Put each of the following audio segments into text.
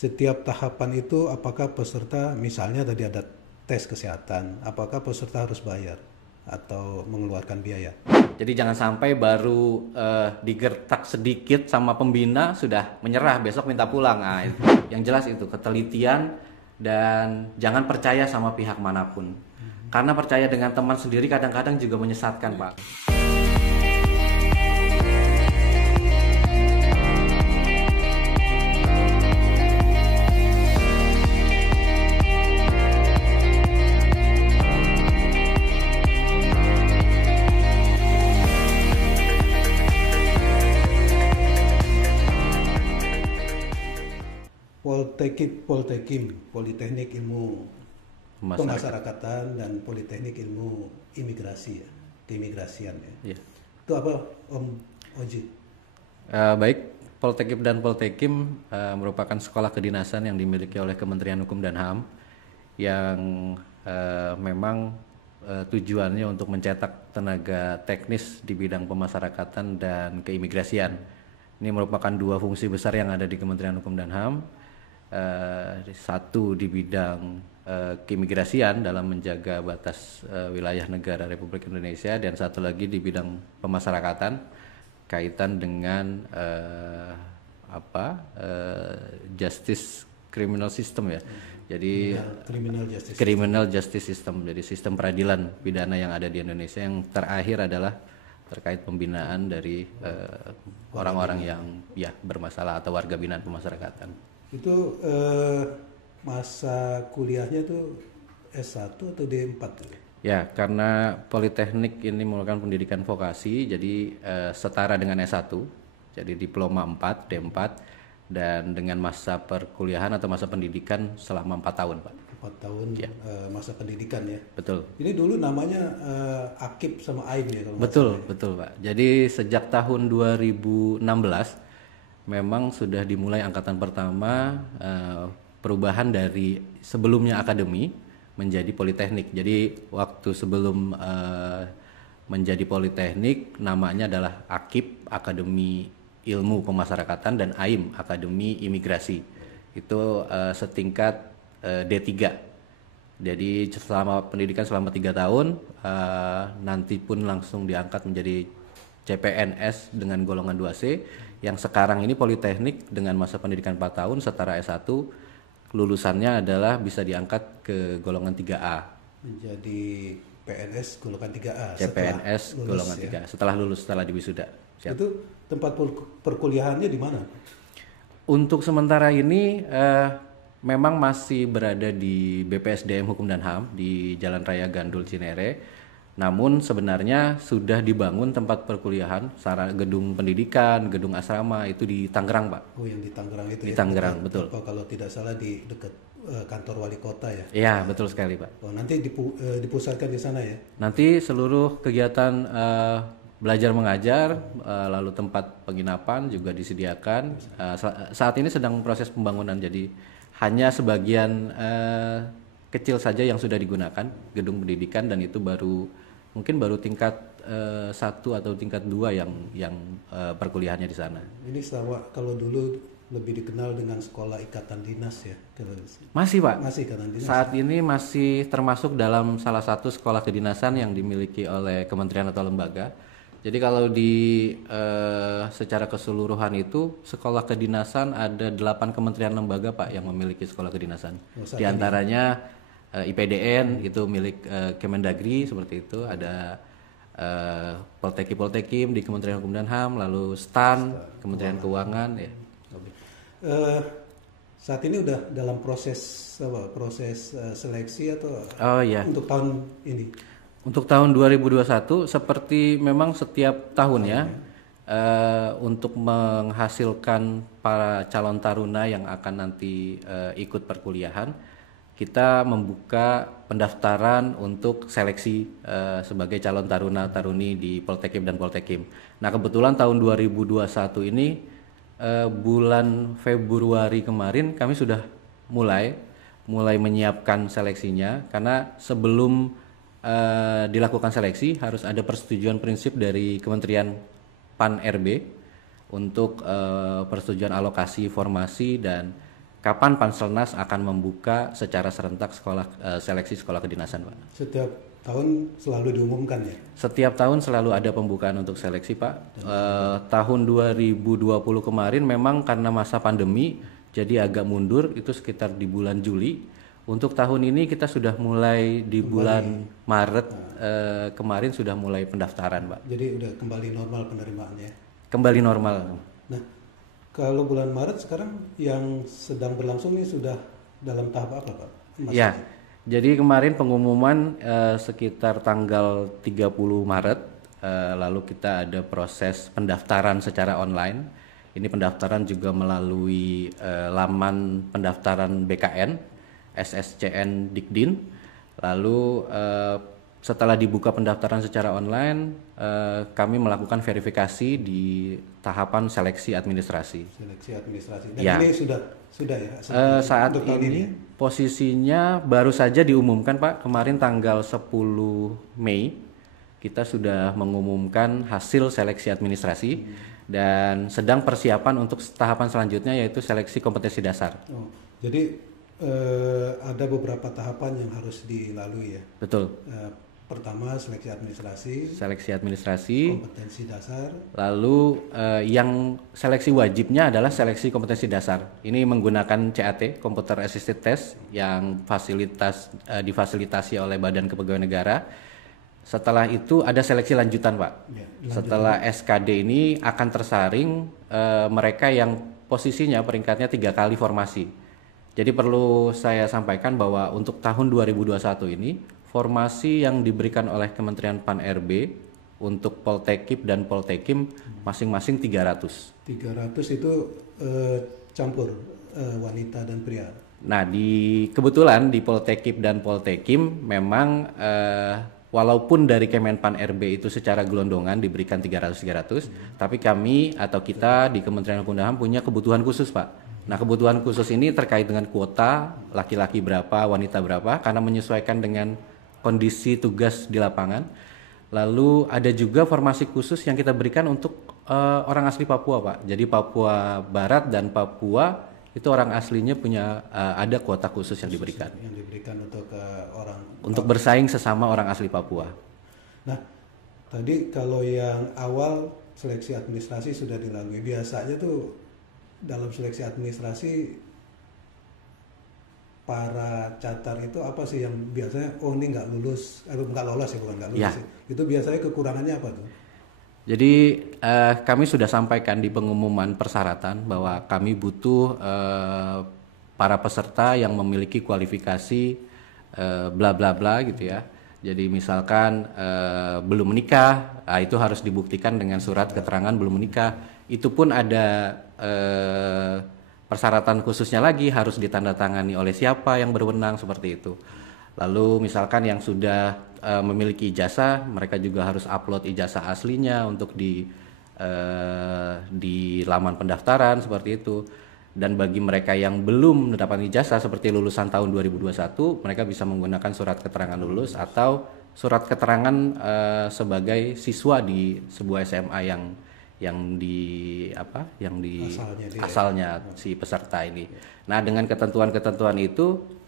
setiap tahapan itu apakah peserta, misalnya tadi ada tes kesehatan, apakah peserta harus bayar atau mengeluarkan biaya? Jadi jangan sampai baru digertak sedikit sama pembina sudah menyerah, besok minta pulang. Nah, yang jelas itu ketelitian dan jangan percaya sama pihak manapun. Karena percaya dengan teman sendiri kadang-kadang juga menyesatkan, Pak. Politeknik Ilmu Pemasyarakatan dan Politeknik Ilmu Imigrasi ya, keimigrasian ya. Iya. Itu apa Om Oji? Baik, Poltekkip dan Poltekim merupakan sekolah kedinasan yang dimiliki oleh Kementerian Hukum dan HAM yang memang tujuannya untuk mencetak tenaga teknis di bidang pemasyarakatan dan keimigrasian. Ini merupakan dua fungsi besar yang ada di Kementerian Hukum dan HAM. Satu di bidang keimigrasian dalam menjaga batas wilayah negara Republik Indonesia, dan satu lagi di bidang pemasyarakatan kaitan dengan justice criminal system ya. Jadi criminal justice system. Jadi sistem peradilan pidana yang ada di Indonesia. Yang terakhir adalah terkait pembinaan dari orang-orang yang ya bermasalah atau warga binaan pemasyarakatan. Itu masa kuliahnya tuh S1 atau D4 tuh? Ya, karena Politeknik ini merupakan pendidikan vokasi, jadi setara dengan S1, jadi diploma 4, D4, dan dengan masa perkuliahan atau masa pendidikan selama 4 tahun, Pak. 4 tahun ya. Masa pendidikan ya? Betul. Ini dulu namanya Akip sama AIM ya? Kalau Betul, Pak. Jadi sejak tahun 2016, memang sudah dimulai angkatan pertama perubahan dari sebelumnya akademi menjadi politeknik. Jadi waktu sebelum menjadi politeknik namanya adalah AKIP, Akademi Ilmu Pemasyarakatan, dan AIM, Akademi Imigrasi. Itu setingkat D3. Jadi selama pendidikan selama 3 tahun, nanti pun langsung diangkat menjadi CPNS dengan golongan 2C. Yang sekarang ini politeknik dengan masa pendidikan 4 tahun setara S1, lulusannya adalah bisa diangkat ke golongan 3A. Menjadi PNS golongan 3A. CPNS golongan 3A setelah lulus, setelah diwisuda. Siap. Itu tempat perkuliahannya di mana? Untuk sementara ini memang masih berada di BPSDM Hukum dan HAM di Jalan Raya Gandul Cinere. Namun sebenarnya sudah dibangun tempat perkuliahan, gedung pendidikan, gedung asrama itu di Tangerang, Pak. Oh, yang di Tangerang itu di ya? Tangerang, betul. Kalau tidak salah di dekat kantor wali kota ya? Iya, betul sekali, Pak. Oh, nanti dipusatkan di sana ya? Nanti seluruh kegiatan belajar mengajar, lalu tempat penginapan juga disediakan. Saat ini sedang proses pembangunan, jadi hanya sebagian kecil saja yang sudah digunakan gedung pendidikan, dan itu mungkin baru tingkat 1 atau tingkat 2 yang perkuliahannya di sana. Ini kalau dulu lebih dikenal dengan sekolah ikatan dinas ya? Masih, Pak. Masih ikatan dinas. Saat ini masih termasuk dalam salah satu sekolah kedinasan yang dimiliki oleh kementerian atau lembaga. Jadi kalau secara keseluruhan itu sekolah kedinasan ada 8 kementerian lembaga, Pak, yang memiliki sekolah kedinasan. Di antaranya IPDN itu milik Kemendagri seperti itu, ada Poltekkip di Kementerian Hukum dan HAM, lalu STAN Kementerian Keuangan ya. Saat ini udah dalam proses seleksi atau untuk tahun ini? Untuk tahun 2021 seperti memang setiap tahunnya untuk menghasilkan para calon taruna yang akan nanti ikut perkuliahan, kita membuka pendaftaran untuk seleksi sebagai calon taruna-taruni di Poltekkip dan Poltekim. Nah, kebetulan tahun 2021 ini bulan Februari kemarin kami sudah mulai menyiapkan seleksinya, karena sebelum dilakukan seleksi harus ada persetujuan prinsip dari Kementerian PAN RB untuk persetujuan alokasi formasi dan kapan Panselnas akan membuka secara serentak seleksi sekolah kedinasan, Pak. Setiap tahun selalu diumumkan ya? Setiap tahun selalu ada pembukaan untuk seleksi, Pak. Tahun 2020 kemarin memang karena masa pandemi jadi agak mundur, itu sekitar di bulan Juli. Untuk tahun ini kita sudah mulai di bulan Maret kemarin sudah mulai pendaftaran, Pak. Jadi udah kembali normal penerimaannya? Kembali normal. Nah, kalau bulan Maret sekarang yang sedang berlangsung ini sudah dalam tahap apa, Pak? Ya, jadi kemarin pengumuman sekitar tanggal 30 Maret, lalu kita ada proses pendaftaran secara online. Ini pendaftaran juga melalui laman pendaftaran BKN, SSCN Dikdin. Lalu setelah dibuka pendaftaran secara online, kami melakukan verifikasi di tahapan seleksi administrasi. Seleksi administrasi. Dan ya. Ini sudah ya? Saat ini posisinya baru saja diumumkan, Pak. Kemarin tanggal 10 Mei kita sudah mengumumkan hasil seleksi administrasi dan sedang persiapan untuk tahapan selanjutnya yaitu seleksi kompetensi dasar. Oh, jadi ada beberapa tahapan yang harus dilalui ya? Betul. Pertama seleksi administrasi, kompetensi dasar. Lalu yang seleksi wajibnya adalah seleksi kompetensi dasar. Ini menggunakan CAT, Computer Assisted Test, yang difasilitasi oleh Badan Kepegawaian Negara. Setelah itu ada seleksi lanjutan, Pak. Ya, setelah SKD ini akan tersaring mereka yang posisinya peringkatnya 3 kali formasi. Jadi perlu saya sampaikan bahwa untuk tahun 2021 ini formasi yang diberikan oleh Kementerian Pan-RB untuk Poltekip dan Poltekim masing-masing 300. 300 itu campur wanita dan pria. Nah, kebetulan di Poltekip dan Poltekim memang walaupun dari Kemenpan RB itu secara gelondongan diberikan 300-300, tapi kami atau kita di Kementerian Hukum dan HAM punya kebutuhan khusus, Pak. Nah, kebutuhan khusus ini terkait dengan kuota, laki-laki berapa, wanita berapa, karena menyesuaikan dengan kondisi tugas di lapangan. Lalu ada juga formasi khusus yang kita berikan untuk orang asli Papua, Pak. Jadi Papua Barat dan Papua itu orang aslinya punya ada kuota khusus yang diberikan. Yang diberikan untuk orang untuk bersaing sesama orang asli Papua. Nah, tadi kalau yang awal seleksi administrasi sudah dilalui, biasanya tuh dalam seleksi administrasi para catar itu apa sih yang biasanya ini nggak lolos ya, bukan nggak lulus ya. Sih. Itu biasanya kekurangannya apa tuh? Jadi kami sudah sampaikan di pengumuman persyaratan bahwa kami butuh para peserta yang memiliki kualifikasi bla bla bla gitu ya. Jadi misalkan belum menikah, itu harus dibuktikan dengan surat keterangan belum menikah. Itu pun ada persyaratan khususnya lagi, harus ditandatangani oleh siapa yang berwenang, seperti itu. Lalu misalkan yang sudah memiliki ijazah, mereka juga harus upload ijazah aslinya untuk di laman pendaftaran, seperti itu. Dan bagi mereka yang belum mendapatkan ijazah seperti lulusan tahun 2021, mereka bisa menggunakan surat keterangan lulus atau surat keterangan sebagai siswa di sebuah SMA yang di asalnya si peserta ini. Nah, dengan ketentuan-ketentuan itu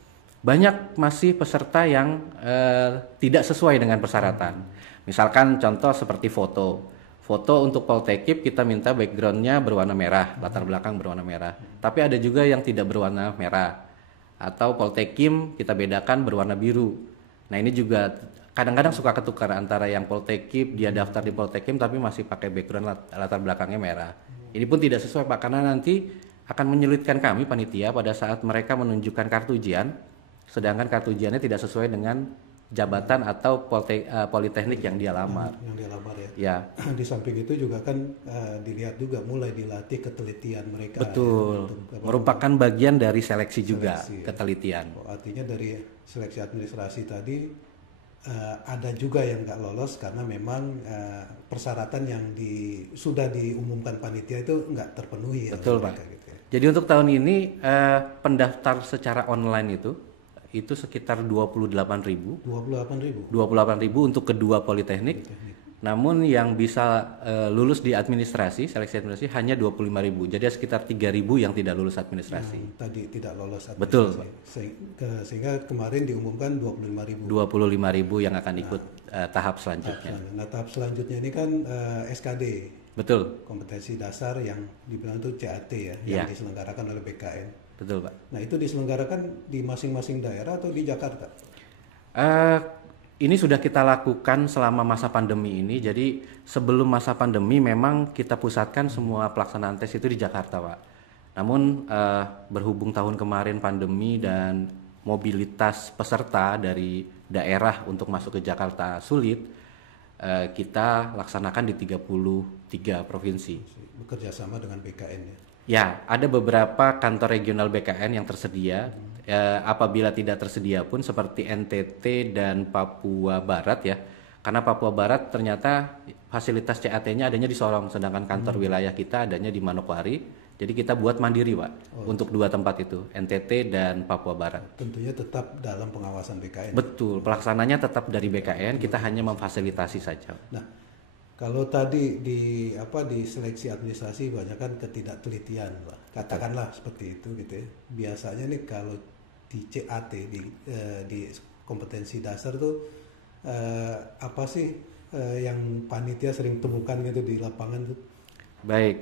banyak masih peserta yang tidak sesuai dengan persyaratan. Misalkan contoh seperti foto untuk Poltekip kita minta backgroundnya berwarna merah, latar belakang berwarna merah. Tapi ada juga yang tidak berwarna merah. Atau Poltekim kita bedakan berwarna biru. Nah, ini juga kadang-kadang suka ketukar antara yang Poltekip, dia daftar di Poltekim tapi masih pakai background latar belakangnya merah. Ini pun tidak sesuai, Pak, karena nanti akan menyulitkan kami panitia pada saat mereka menunjukkan kartu ujian, sedangkan kartu ujiannya tidak sesuai dengan jabatan atau politeknik yang dia lamar. Yang dia lamar ya. Ya. Di samping itu juga kan dilihat juga mulai dilatih ketelitian mereka. Betul. Ya, merupakan bagian dari seleksi juga, ketelitian. Artinya dari seleksi administrasi tadi ada juga yang nggak lolos karena memang persyaratan yang sudah diumumkan panitia itu nggak terpenuhi. Betul, Pak. Gitu ya. Jadi untuk tahun ini pendaftar secara online itu sekitar 28.000 untuk kedua politeknik Namun yang bisa lulus di administrasi, seleksi administrasi hanya 25.000. Jadi sekitar 3.000 yang tidak lulus administrasi. Yang tadi tidak lolos Betul, administrasi. Sehingga kemarin diumumkan 25.000. 25.000 yang akan ikut tahap selanjutnya. Nah, tahap selanjutnya ini kan SKD, Betul, kompetensi dasar yang dibilang itu CAT ya, yang diselenggarakan oleh BKN. betul Pak. Nah, itu diselenggarakan di masing-masing daerah atau di Jakarta? Ini sudah kita lakukan selama masa pandemi ini. Jadi sebelum masa pandemi memang kita pusatkan semua pelaksanaan tes itu di Jakarta, Pak. Namun berhubung tahun kemarin pandemi dan mobilitas peserta dari daerah untuk masuk ke Jakarta sulit, kita laksanakan di 33 provinsi. Bekerja sama dengan BKN ya? Ya, ada beberapa kantor regional BKN yang tersedia. Apabila tidak tersedia pun seperti NTT dan Papua Barat ya. Karena Papua Barat ternyata fasilitas CAT-nya adanya di Sorong, sedangkan kantor wilayah kita adanya di Manokwari. Jadi kita buat mandiri, Pak, untuk dua tempat itu, NTT dan Papua Barat. Tentunya tetap dalam pengawasan BKN. Betul, pelaksananya tetap dari BKN, kita hanya memfasilitasi saja. Nah, kalau tadi di seleksi administrasi banyak kan ketidaktelitian, Pak. Katakanlah seperti itu gitu ya. Biasanya nih kalau di CAT di kompetensi dasar tuh apa sih yang panitia sering temukan gitu di lapangan tuh? Baik,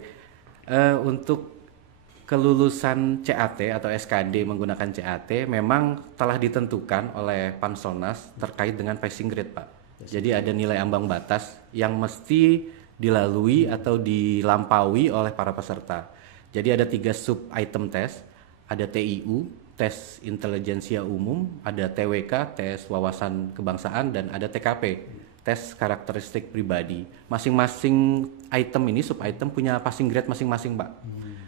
untuk kelulusan CAT atau SKD menggunakan CAT memang telah ditentukan oleh Panselnas terkait dengan passing grade, Pak. Jadi ada nilai ambang batas yang mesti dilalui atau dilampaui oleh para peserta. Jadi ada 3 sub item tes, ada TIU, tes intelijensia umum, ada TWK, tes wawasan kebangsaan, dan ada TKP, tes karakteristik pribadi. Masing-masing item ini, sub item punya passing grade masing-masing, Pak.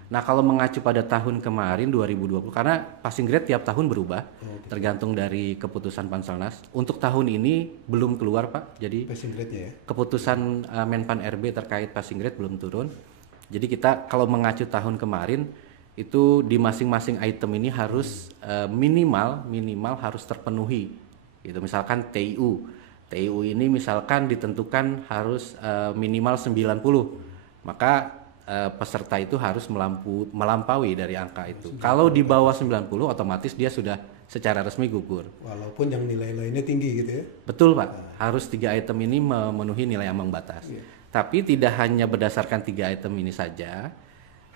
Nah, kalau mengacu pada tahun kemarin 2020, karena passing grade tiap tahun berubah, tergantung dari keputusan Panselnas. Untuk tahun ini belum keluar, Pak. Jadi Passing grade-nya ya? keputusan Menpan RB terkait passing grade belum turun. Jadi kita kalau mengacu tahun kemarin itu di masing-masing item ini harus minimal harus terpenuhi. Gitu. Misalkan TIU ini misalkan ditentukan harus minimal 90. Maka peserta itu harus melampaui dari angka itu. Kalau di bawah 90 otomatis dia sudah secara resmi gugur. Walaupun yang nilai lainnya tinggi gitu ya? Betul, Pak. Harus 3 item ini memenuhi nilai ambang batas. Tapi tidak hanya berdasarkan 3 item ini saja.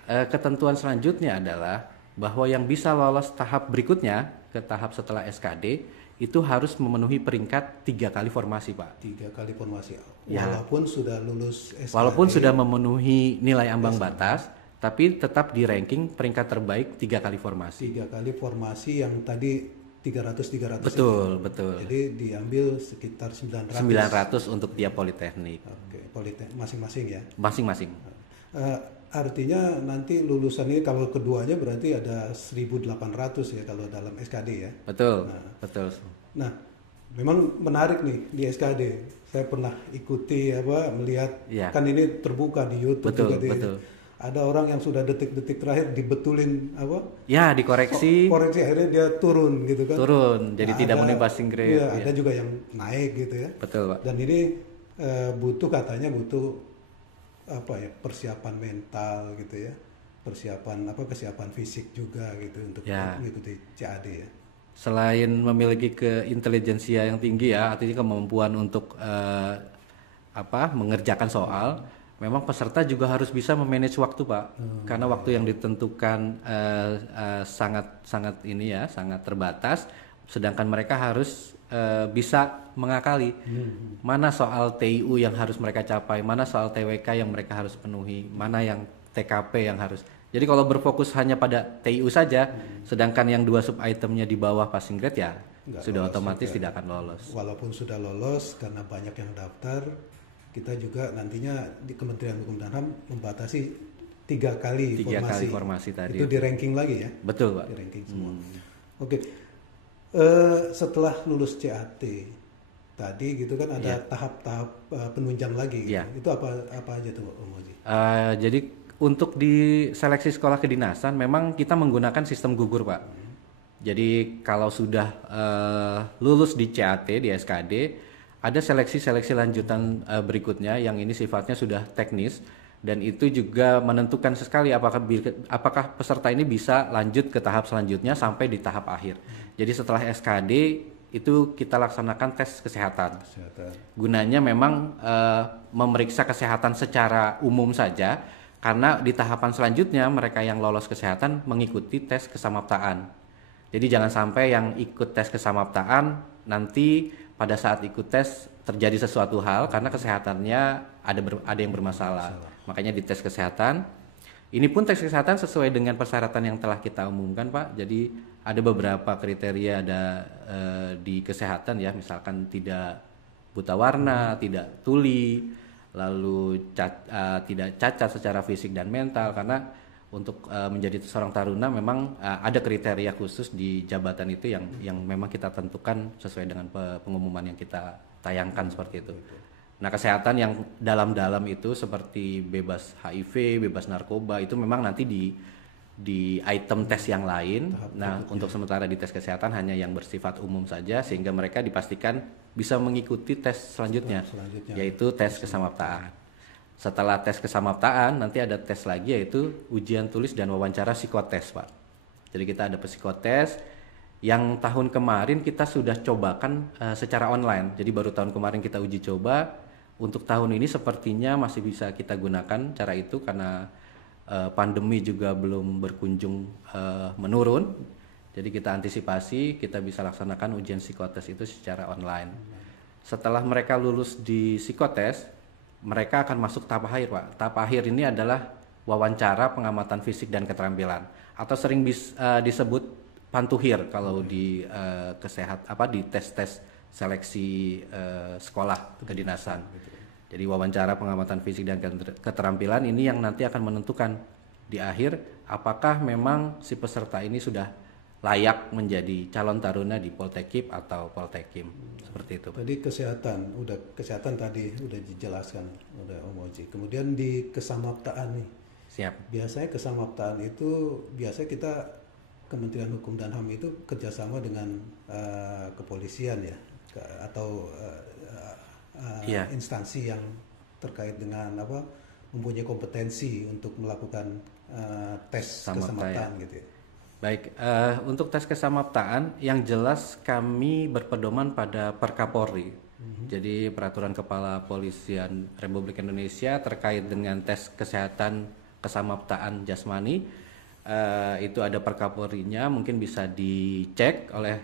Ketentuan selanjutnya adalah bahwa yang bisa lolos tahap berikutnya ke tahap setelah SKD itu harus memenuhi peringkat 3 kali formasi, Pak. 3 kali formasi. Ya. Walaupun sudah lulus SKD. Walaupun sudah memenuhi nilai ambang batas, tapi tetap di ranking peringkat terbaik 3 kali formasi. 3 kali formasi yang tadi 300. Betul, itu. betul. Jadi diambil sekitar 900. 900 untuk tiap politeknik. Oke, politeknik masing-masing ya. Masing-masing. Artinya nanti lulusan ini kalau keduanya berarti ada 1.800 ya kalau dalam SKD ya. Betul, betul. Nah, memang menarik nih di SKD. Saya pernah ikuti melihat kan ini terbuka di YouTube betul, juga. Betul. Ada orang yang sudah detik-detik terakhir dibetulin Ya, dikoreksi. Koreksi akhirnya dia turun gitu kan. Turun, jadi tidak memenuhi passing grade. Iya, ada juga yang naik gitu ya. Betul, Pak. Dan ini katanya butuh persiapan mental gitu ya. Kesiapan fisik juga gitu untuk mengikuti CAD ya. Selain memiliki keintelijensia yang tinggi ya, artinya kemampuan untuk mengerjakan soal, memang peserta juga harus bisa memanage waktu, Pak. Karena waktu yang ditentukan sangat terbatas, sedangkan mereka harus bisa mengakali mana soal TIU yang harus mereka capai, mana soal TWK yang mereka harus penuhi, mana yang TKP yang harus. Jadi kalau berfokus hanya pada TIU saja, sedangkan yang 2 sub itemnya di bawah passing grade ya sudah otomatis tidak akan lolos. Walaupun sudah lolos karena banyak yang daftar, kita juga nantinya di Kementerian Hukum dan HAM membatasi 3 kali formasi tadi. Itu di ranking lagi ya? Betul, Pak. Di ranking semua. Oke. Setelah lulus CAT tadi gitu kan ada tahap-tahap penunjang lagi. Gitu. Itu apa aja tuh, Om Oji? Jadi untuk di seleksi sekolah kedinasan memang kita menggunakan sistem gugur, Pak. Jadi kalau sudah lulus di CAT, di SKD, ada seleksi-seleksi lanjutan berikutnya yang ini sifatnya sudah teknis, dan itu juga menentukan sekali apakah peserta ini bisa lanjut ke tahap selanjutnya sampai di tahap akhir. Jadi setelah SKD itu kita laksanakan tes kesehatan. Gunanya memang memeriksa kesehatan secara umum saja, karena di tahapan selanjutnya mereka yang lolos kesehatan mengikuti tes kesamaptaan. Jadi jangan sampai yang ikut tes kesamaptaan nanti pada saat ikut tes terjadi sesuatu hal karena kesehatannya ada yang bermasalah. Makanya di tes kesehatan. Ini pun tes kesehatan sesuai dengan persyaratan yang telah kita umumkan, Pak. Jadi ada beberapa kriteria di kesehatan ya, misalkan tidak buta warna, tidak tuli, lalu tidak cacat secara fisik dan mental, karena untuk menjadi seorang taruna memang ada kriteria khusus di jabatan itu yang memang kita tentukan sesuai dengan pengumuman yang kita tayangkan seperti itu. Nah, kesehatan yang dalam-dalam itu seperti bebas HIV, bebas narkoba itu memang nanti di item tes yang lain. Nah, untuk sementara di tes kesehatan hanya yang bersifat umum saja, sehingga mereka dipastikan bisa mengikuti tes selanjutnya. Yaitu tes kesamaptaan. Setelah tes kesamaptaan nanti ada tes lagi, yaitu ujian tulis dan wawancara psikotes, Pak. Jadi kita ada psikotes yang tahun kemarin kita sudah cobakan secara online. Jadi baru tahun kemarin kita uji coba. Untuk tahun ini sepertinya masih bisa kita gunakan cara itu karena pandemi juga belum berkunjung menurun. Jadi kita antisipasi, kita bisa laksanakan ujian psikotes itu secara online. Setelah mereka lulus di psikotes, mereka akan masuk tahap akhir, Pak. Tahap akhir ini adalah wawancara pengamatan fisik dan keterampilan, atau sering disebut pantuhir kalau di di tes-tes seleksi sekolah kedinasan. Jadi wawancara pengamatan fisik dan keterampilan ini yang nanti akan menentukan di akhir apakah memang si peserta ini sudah layak menjadi calon taruna di Poltekip atau Poltekim, seperti itu. Tadi kesehatan tadi udah dijelaskan udah Om Oji. Kemudian di kesamaptaan nih. Siap. Biasanya kesamaptaan itu kita Kementerian Hukum dan HAM itu kerjasama dengan kepolisian ya, atau instansi yang terkait dengan mempunyai kompetensi untuk melakukan tes kesamaptaan ya. Gitu ya. Baik, untuk tes kesamaptaan yang jelas kami berpedoman pada Perkapolri. Jadi Peraturan Kepala Polisian Republik Indonesia terkait dengan tes kesehatan kesamaptaan jasmani, itu ada Perkapolrinya, mungkin bisa dicek oleh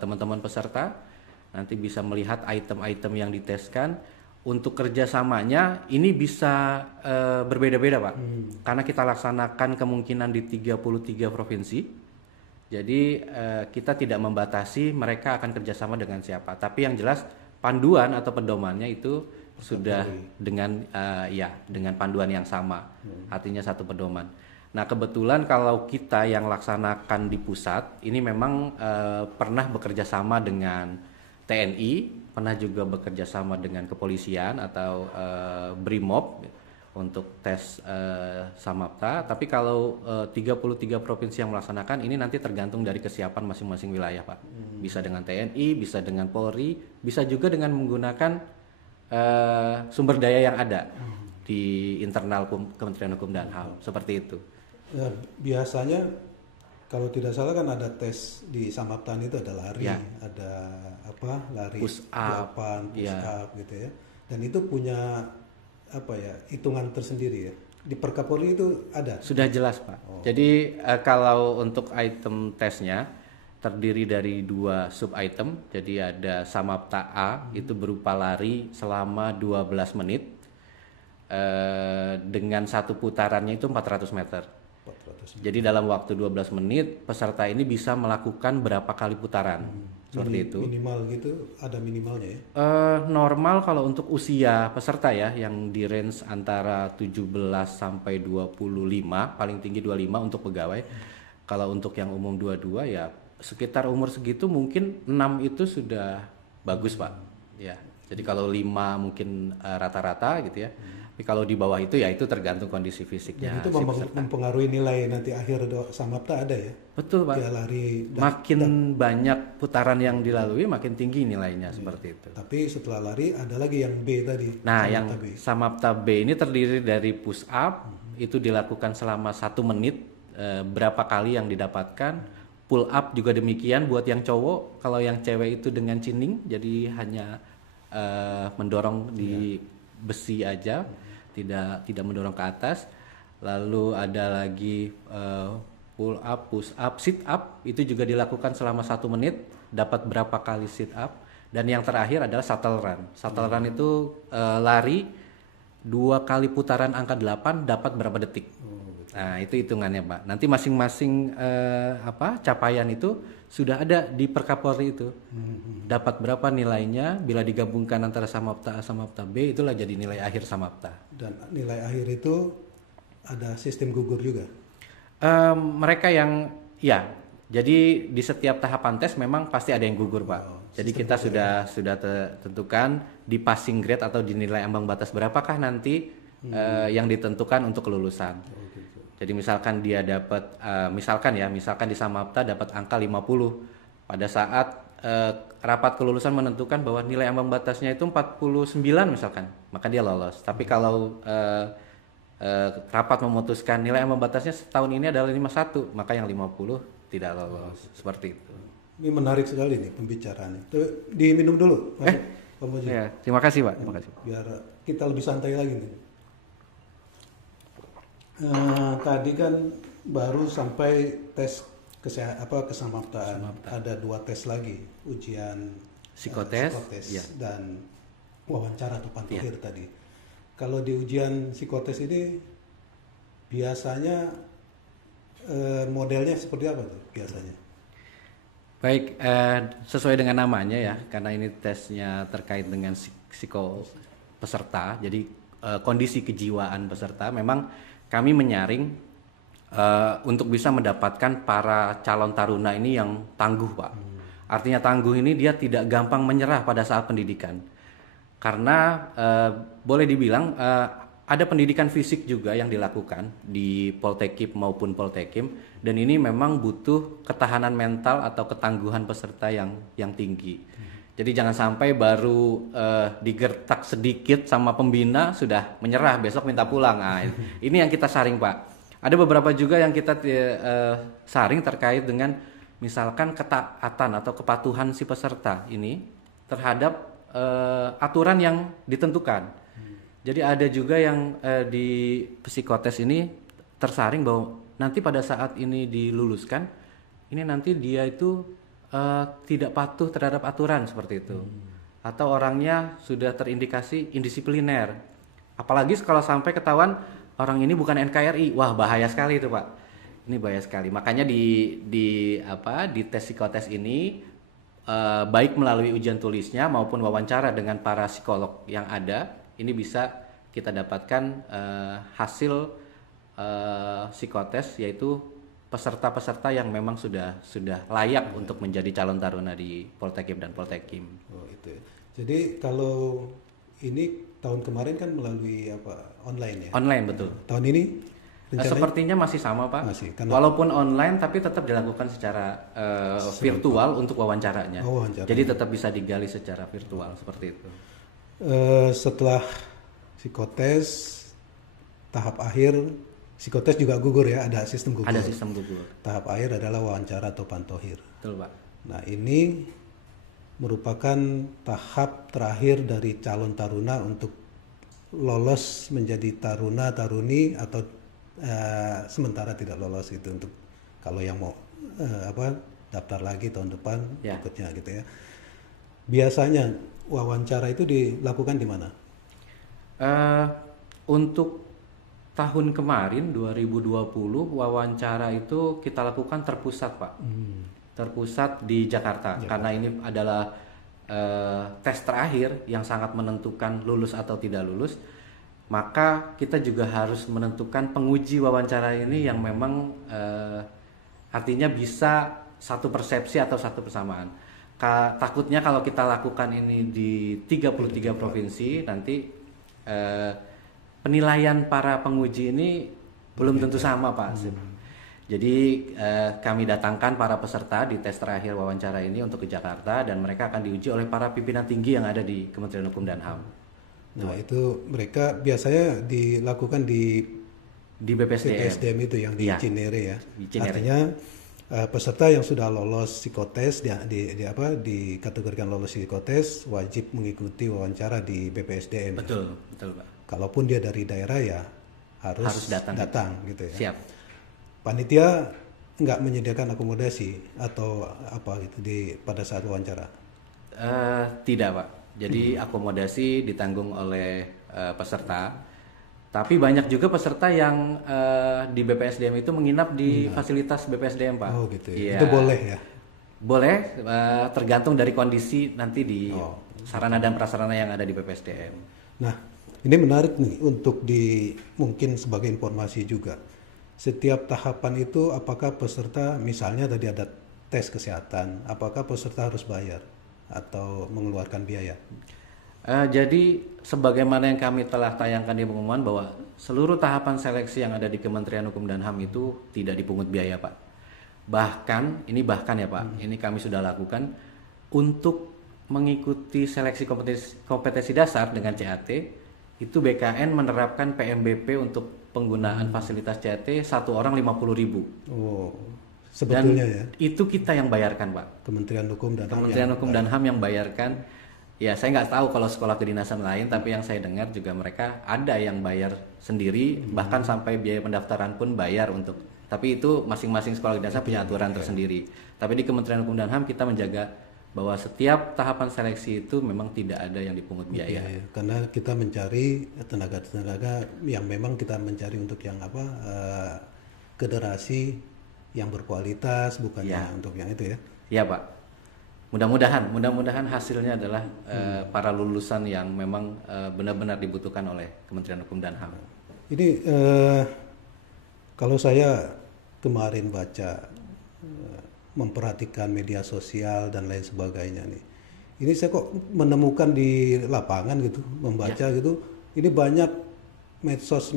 teman-teman peserta. Nanti bisa melihat item-item yang diteskan. Untuk kerjasamanya ini bisa berbeda-beda, Pak, karena kita laksanakan kemungkinan di 33 provinsi. Jadi kita tidak membatasi mereka akan kerjasama dengan siapa, tapi yang jelas panduan atau pedomannya itu sudah dengan panduan yang sama, artinya satu pedoman. Nah, kebetulan kalau kita yang laksanakan di pusat ini memang pernah bekerja sama dengan TNI, pernah juga bekerja sama dengan kepolisian atau BRIMOB untuk tes Samapta. Tapi kalau 33 provinsi yang melaksanakan ini nanti tergantung dari kesiapan masing-masing wilayah, Pak. Bisa dengan TNI, bisa dengan Polri, bisa juga dengan menggunakan sumber daya yang ada di internal Kementerian Hukum dan HAM, seperti itu. Ya, biasanya kalau tidak salah kan ada tes di Samaptaan itu ada lari, ada lari push up, gitu ya. Dan itu punya hitungan tersendiri ya. Di Perkapolri itu ada. Sudah jelas, Pak. Jadi kalau untuk item tesnya terdiri dari 2 sub item. Jadi ada Samapta A itu berupa lari selama 12 menit dengan satu putarannya itu 400 meter. Jadi dalam waktu 12 menit peserta ini bisa melakukan berapa kali putaran, seperti itu. Minimal gitu, ada minimalnya ya? Normal kalau untuk usia peserta ya, yang di range antara 17 sampai 25, paling tinggi 25 untuk pegawai. Kalau untuk yang umum 22 ya sekitar umur segitu mungkin 6 itu sudah bagus, Pak. Ya. Jadi kalau 5 mungkin rata-rata gitu ya. Tapi kalau di bawah itu ya itu tergantung kondisi fisiknya. Dan itu si peserta. mempengaruhi nilai nanti akhir Samapta ada ya? Betul Pak. Dia lari Makin banyak putaran yang dilalui makin tinggi nilainya seperti itu. tapi setelah lari ada lagi yang B tadi. Nah, Samapta yang B. Samapta B ini terdiri dari push up, itu dilakukan selama 1 menit, berapa kali yang didapatkan. Pull up juga demikian buat yang cowok, kalau yang cewek itu dengan chinning, jadi hanya mendorong di besi aja, tidak mendorong ke atas. Lalu ada lagi pull up, push up, sit up, itu juga dilakukan selama 1 menit, dapat berapa kali sit up. Dan yang terakhir adalah shuttle run. Shuttle run itu lari 2 kali putaran angka 8 dapat berapa detik. Nah, itu hitungannya Pak. Nanti masing-masing capaian itu sudah ada di Perkapolri itu. Dapat berapa nilainya, bila digabungkan antara Samapta A Samapta B, itulah jadi nilai akhir Samapta. Dan nilai akhir itu ada sistem gugur juga. Mereka yang jadi di setiap tahapan tes memang pasti ada yang gugur Pak. Jadi kita sudah tentukan di passing grade atau di nilai ambang batas berapakah nanti yang ditentukan untuk kelulusan. Jadi misalkan dia dapat misalkan di Samapta dapat angka 50. Pada saat rapat kelulusan menentukan bahwa nilai ambang batasnya itu 49 misalkan, maka dia lolos. Tapi kalau rapat memutuskan nilai ambang batasnya setahun ini adalah 51, maka yang 50 tidak lolos. Seperti itu. Ini menarik sekali nih pembicaraannya. Diminum dulu, Mas Pomoji. Ya, terima kasih Pak. Terima kasih. Biar kita lebih santai lagi nih. Tadi kan baru sampai tes kesamaptaan. Ada 2 tes lagi, ujian Psikotes, dan wawancara atau pantohir tadi. Kalau di ujian psikotes ini biasanya modelnya seperti apa tuh biasanya? Baik, sesuai dengan namanya ya, karena ini tesnya terkait dengan psiko peserta, jadi kondisi kejiwaan peserta. Memang kami menyaring untuk bisa mendapatkan para calon taruna ini yang tangguh Pak. Artinya tangguh ini dia tidak gampang menyerah pada saat pendidikan. Karena boleh dibilang ada pendidikan fisik juga yang dilakukan di Poltekkip maupun Poltekkим, dan ini memang butuh ketahanan mental atau ketangguhan peserta yang tinggi. Jadi jangan sampai baru digertak sedikit sama pembina sudah menyerah, besok minta pulang. Nah, ini yang kita saring Pak. Ada beberapa juga yang kita saring terkait dengan misalkan ketaatan atau kepatuhan si peserta ini terhadap aturan yang ditentukan. Jadi ada juga yang di psikotes ini tersaring bahwa nanti pada saat ini diluluskan, ini nanti dia itu tidak patuh terhadap aturan seperti itu. Atau orangnya sudah terindikasi indisipliner. Apalagi kalau sampai ketahuan orang ini bukan NKRI, wah bahaya sekali itu Pak. Ini bahaya sekali. Makanya di tes psikotes ini baik melalui ujian tulisnya maupun wawancara dengan para psikolog yang ada, ini bisa kita dapatkan hasil psikotes, yaitu peserta-peserta yang memang sudah layak untuk menjadi calon taruna di Poltekkip dan Poltekkим. Oh itu. Jadi kalau ini tahun kemarin kan melalui online ya? Online betul. Tahun ini sepertinya masih sama Pak. Masih, walaupun online tapi tetap dilakukan secara virtual untuk wawancaranya. Jadi tetap bisa digali secara virtual seperti itu. Setelah psikotes tahap akhir, psikotes juga gugur ya, ada sistem gugur. Ada sistem gugur. Tahap akhir adalah wawancara atau pantohir. Betul Pak. Nah ini merupakan tahap terakhir dari calon taruna untuk lolos menjadi taruna taruni atau sementara tidak lolos gitu, untuk kalau yang mau daftar lagi tahun depan berikutnya gitu ya. Biasanya wawancara itu dilakukan di mana? Untuk tahun kemarin 2020 wawancara itu kita lakukan terpusat Pak. Terpusat di Jakarta. Karena ini adalah tes terakhir yang sangat menentukan lulus atau tidak lulus. Maka kita juga harus menentukan penguji wawancara ini yang memang artinya bisa satu persepsi atau satu persamaan. Takutnya kalau kita lakukan ini di 33 provinsi nanti penilaian para penguji ini belum tentu sama Pak Asif. Jadi kami datangkan para peserta di tes terakhir wawancara ini untuk ke Jakarta dan mereka akan diuji oleh para pimpinan tinggi yang ada di Kementerian Hukum dan HAM. Nah itu mereka biasanya dilakukan di BPSDM. BPSDM itu yang di Iya, Cinere ya. di Cinere. Artinya peserta yang sudah lolos psikotes dikategorikan lolos psikotes wajib mengikuti wawancara di BPSDM. Betul, betul Pak. Kalaupun dia dari daerah ya harus datang gitu ya. Siap. Panitia nggak menyediakan akomodasi atau apa gitu pada saat wawancara. Tidak Pak. Jadi akomodasi ditanggung oleh peserta. Tapi banyak juga peserta yang di BPSDM itu menginap di fasilitas BPSDM Pak. Oh gitu ya. Iya. Itu boleh ya. Boleh, tergantung dari kondisi nanti di sarana dan prasarana yang ada di BPSDM. Nah, ini menarik nih untuk mungkin sebagai informasi juga. Setiap tahapan itu apakah peserta misalnya tadi ada tes kesehatan, apakah peserta harus bayar atau mengeluarkan biaya? Jadi sebagaimana yang kami telah tayangkan di pengumuman bahwa seluruh tahapan seleksi yang ada di Kementerian Hukum dan HAM itu tidak dipungut biaya Pak. Bahkan ya Pak, ini kami sudah lakukan untuk mengikuti seleksi kompetensi dasar dengan CAT, itu BKN menerapkan PMBP untuk penggunaan fasilitas CAT satu orang 50.000. Oh, sebetulnya ya. Itu kita yang bayarkan Pak. Kementerian Hukum dan HAM. Kementerian Hukum dan HAM yang bayarkan. Ya saya nggak tahu kalau sekolah kedinasan lain, tapi yang saya dengar juga mereka ada yang bayar sendiri, bahkan sampai biaya pendaftaran pun bayar untuk. Tapi itu masing-masing sekolah kedinasan punya aturan tersendiri. Tapi di Kementerian Hukum dan HAM kita menjaga bahwa setiap tahapan seleksi itu memang tidak ada yang dipungut biaya. Ya, karena kita mencari tenaga-tenaga yang memang kita mencari untuk yang generasi yang berkualitas, bukannya untuk yang itu ya. Iya Pak. Mudah-mudahan hasilnya adalah para lulusan yang memang benar-benar dibutuhkan oleh Kementerian Hukum dan HAM. Ini kalau saya kemarin baca memperhatikan media sosial dan lain sebagainya nih, ini saya kok menemukan di lapangan gitu, membaca gitu, ini banyak medsos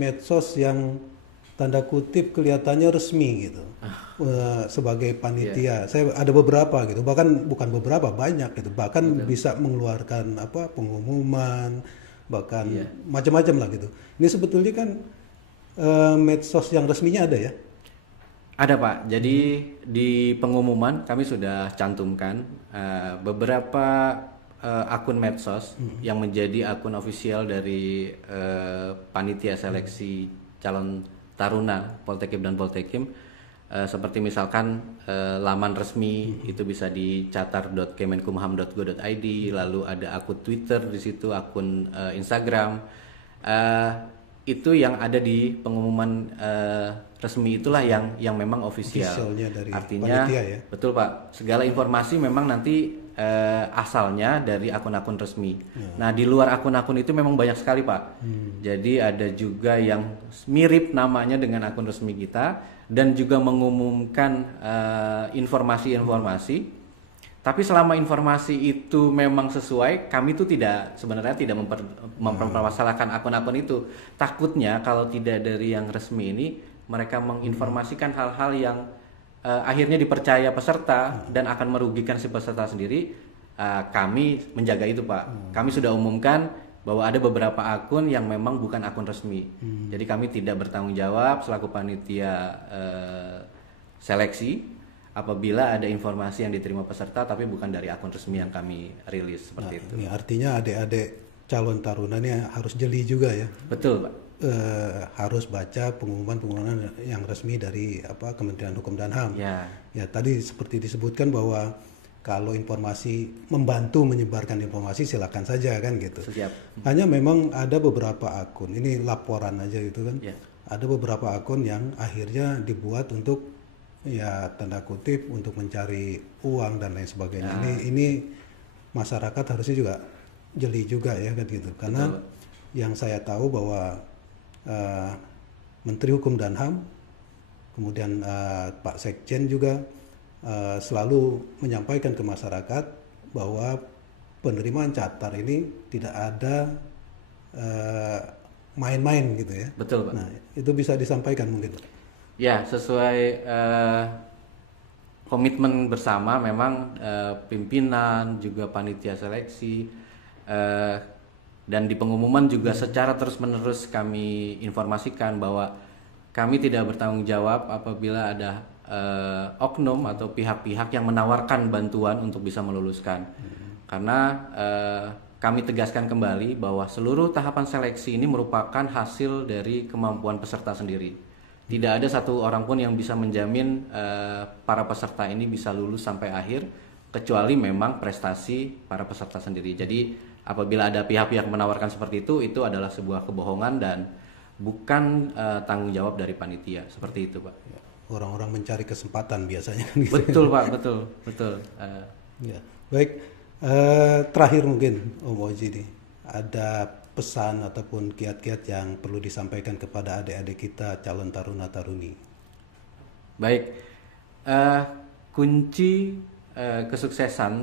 yang tanda kutip kelihatannya resmi gitu. Sebagai panitia, saya ada beberapa gitu, bahkan bukan beberapa, banyak gitu, bahkan bisa mengeluarkan pengumuman, bahkan macam-macam lah gitu. Ini sebetulnya kan medsos yang resminya ada ya? Ada Pak, jadi di pengumuman kami sudah cantumkan beberapa akun medsos yang menjadi akun ofisial dari panitia seleksi calon taruna Poltekim dan Poltekim. Seperti misalkan laman resmi itu bisa di catar.kemenkumham.go.id, lalu ada akun Twitter di situ, akun Instagram. Itu yang ada di pengumuman resmi, itulah yang memang ofisial. Dari artinya panitia, ya? Betul Pak, segala informasi memang nanti asalnya dari akun-akun resmi. Nah di luar akun-akun itu memang banyak sekali Pak. Jadi ada juga yang mirip namanya dengan akun resmi kita dan juga mengumumkan informasi-informasi. Tapi selama informasi itu memang sesuai, kami itu sebenarnya tidak mempermasalahkan akun-akun itu. Takutnya kalau tidak dari yang resmi ini, mereka menginformasikan hal-hal yang akhirnya dipercaya peserta dan akan merugikan si peserta sendiri. Kami menjaga itu Pak. Kami sudah umumkan bahwa ada beberapa akun yang memang bukan akun resmi. Jadi kami tidak bertanggung jawab selaku panitia seleksi apabila ada informasi yang diterima peserta tapi bukan dari akun resmi yang kami rilis seperti itu. Ini artinya adik-adik calon taruna ini harus jeli juga ya. Betul Pak. Harus baca pengumuman yang resmi dari Kementerian Hukum dan HAM. Ya tadi seperti disebutkan bahwa kalau informasi membantu menyebarkan informasi silakan saja kan gitu. Siap. Hanya memang ada beberapa akun, ini laporan aja gitu kan. Ada beberapa akun yang akhirnya dibuat untuk ya tanda kutip untuk mencari uang dan lain sebagainya. Ini masyarakat harusnya juga jeli juga ya kan gitu. Karena yang saya tahu bahwa Menteri Hukum dan HAM, kemudian Pak Sekjen juga selalu menyampaikan ke masyarakat bahwa penerimaan catar ini tidak ada main-main gitu ya. Betul, Pak. Nah, itu bisa disampaikan mungkin. Ya, sesuai komitmen bersama memang pimpinan juga panitia seleksi dan di pengumuman juga secara terus-menerus kami informasikan bahwa kami tidak bertanggung jawab apabila ada oknum atau pihak-pihak yang menawarkan bantuan untuk bisa meluluskan. Karena kami tegaskan kembali bahwa seluruh tahapan seleksi ini merupakan hasil dari kemampuan peserta sendiri. Tidak ada satu orang pun yang bisa menjamin para peserta ini bisa lulus sampai akhir, kecuali memang prestasi para peserta sendiri. Jadi apabila ada pihak-pihak menawarkan seperti itu adalah sebuah kebohongan dan bukan tanggung jawab dari panitia. Seperti itu, Pak. Orang-orang mencari kesempatan biasanya. Betul, Pak, betul. Ya. Baik, terakhir mungkin Om Oji nih, ada pesan ataupun kiat-kiat yang perlu disampaikan kepada adik-adik kita calon taruna-taruni. Baik, kunci kesuksesan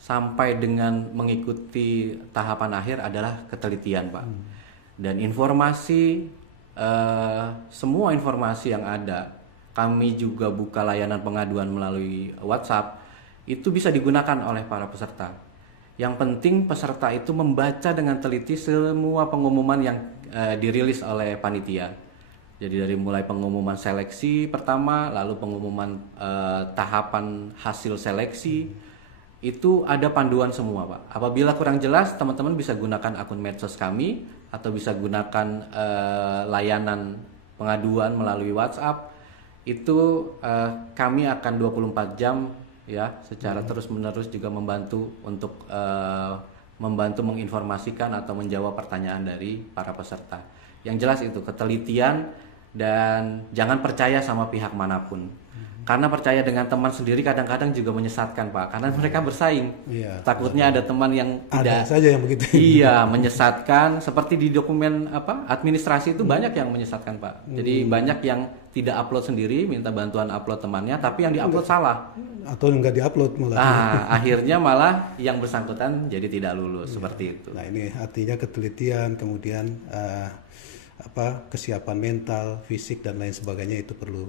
sampai dengan mengikuti tahapan akhir adalah ketelitian, Pak. Dan informasi, semua informasi yang ada, kami juga buka layanan pengaduan melalui WhatsApp, itu bisa digunakan oleh para peserta. Yang penting peserta itu membaca dengan teliti semua pengumuman yang dirilis oleh panitia. Jadi dari mulai pengumuman seleksi pertama, lalu pengumuman tahapan hasil seleksi, itu ada panduan semua, Pak. Apabila kurang jelas, teman-teman bisa gunakan akun medsos kami atau bisa gunakan layanan pengaduan melalui WhatsApp. Itu kami akan 24 jam ya secara terus-menerus juga membantu untuk membantu menginformasikan atau menjawab pertanyaan dari para peserta. Yang jelas itu ketelitian dan jangan percaya sama pihak manapun. Karena percaya dengan teman sendiri kadang-kadang juga menyesatkan, Pak. Karena mereka bersaing. Iya, Takutnya ada teman yang tidak ada saja yang begitu. Iya, menyesatkan. Seperti di dokumen administrasi itu banyak yang menyesatkan, Pak. Jadi banyak yang tidak upload sendiri, minta bantuan upload temannya, tapi yang diupload salah. Atau nggak diupload malah. Akhirnya malah yang bersangkutan jadi tidak lulus seperti itu. Nah, ini artinya ketelitian, kemudian kesiapan mental, fisik dan lain sebagainya itu perlu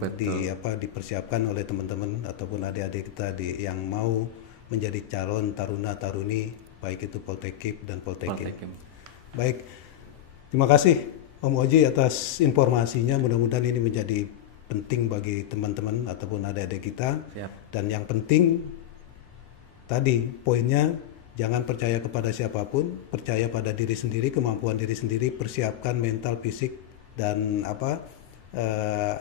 dipersiapkan oleh teman-teman ataupun adik-adik kita yang mau menjadi calon taruna-taruni baik itu Poltekkip dan Poltekkip. Baik, terima kasih Om Oji atas informasinya. Mudah-mudahan ini menjadi penting bagi teman-teman ataupun adik-adik kita. Siap. Dan yang penting tadi poinnya, jangan percaya kepada siapapun, percaya pada diri sendiri, kemampuan diri sendiri, persiapkan mental, fisik dan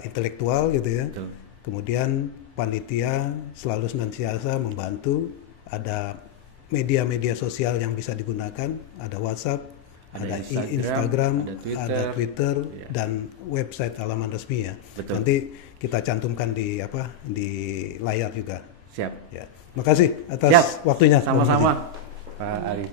intelektual gitu ya. Betul. Kemudian panitia selalu senantiasa membantu. Ada media-media sosial yang bisa digunakan, ada WhatsApp, ada Instagram, ada Twitter ya. Dan website halaman resmi ya. Betul. Nanti kita cantumkan di layar juga. Siap. Ya. Makasih atas waktunya. Sama-sama, Pak Ali.